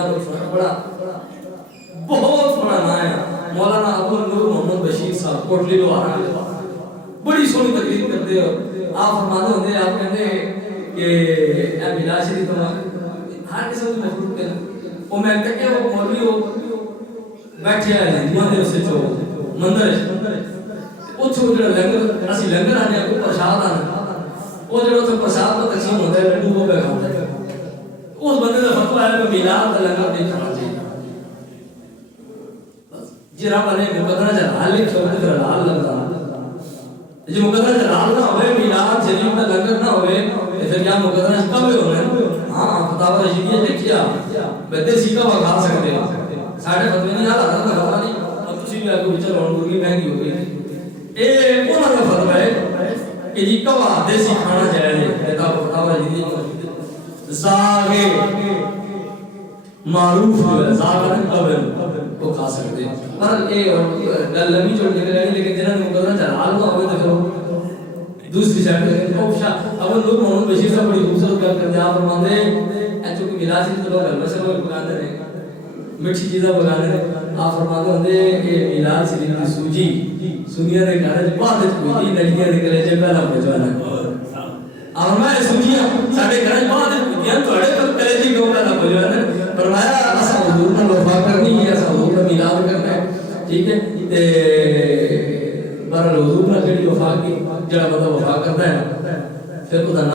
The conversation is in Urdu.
جناب بڑا بہت بڑا نام ہے مولانا ابو نور محمد بشیر صاحب کوٹلی لوہارا بڑی سونی تقریر کرتے ہو آپ فرماتے ہوتے آپ کہتے کہ اے میلاد شریف ہر قسم کی مخلوق کے وہ میں کہتے ہیں وہ مولوی ہو بیٹھے آئے ہیں ہندوؤں نے اسے جو مندر ہے اتھو جڑا لنگر اسی لنگر آنے کو پرشاد آنا وہ جڑا اتھو پرشاد کا تقسیم ہوتا ہے لڈو کو پہ کھاتا ہے اس بندے کا فتوہ ہے کہ میلاد کا لنگر نہیں کھانا چاہیے جی رب نے مقدرہ جلال لکھ چھوڑے پھر حلال لگتا جی مقدرہ جلال نہ ہوئے میلاد شریف کا لنگر نہ ہوئے پھر کیا مقدرہ کبھی ہوئے ہاں فتاوہ رشیدیہ دیکھیا بیتے سیکھا وہ کھا سکتے ہیں ساڑھے فتوہ نہیں آتا تھا فتوہ نہیں اب تسی بھی آگے بچہ لون مرگی مہنگی ہو گئی اے انہوں کا فتوہ ہے کہ جی کوا دیسی کھانا جائے فتاوہ رشیدیہ زاغے معروف جو ہے زاغن قبل وہ کھا سکتے ہیں پر اے گل لمبی چھوڑ کے گئی لیکن جنہوں نے مقدرہ جلال نہ ہوئے تو پھر دوسری سائڈ پہ خوفشا اب لوگ محمد بشیر صاحب بڑی خوبصورت گل کرتے ہیں آپ فرماتے ہیں چونکہ میلاد شریف تو لوگ البشر میں پکاتے ہیں میٹھی چیزیں پکاتے ہیں آپ فرماتے ہیں کہ میلاد شریف کی سوجی سنیا نے کہا ہے بعد کوئی نڑیاں نکلے جے پہلا پہنچوانا اور میں سوجیاں ساڑھے گھر بعد کوئی توڑے پر پہلے جی کہوں پہلا پہنچوانا فرمایا ایسا حضور نے وفا کرنی ہے ایسا حضور نے میلاد کرنا ہے ٹھیک ہے بہرحال حضور نے جڑی وفا کی جڑا بندہ وفا کرتا ہے پھر خدا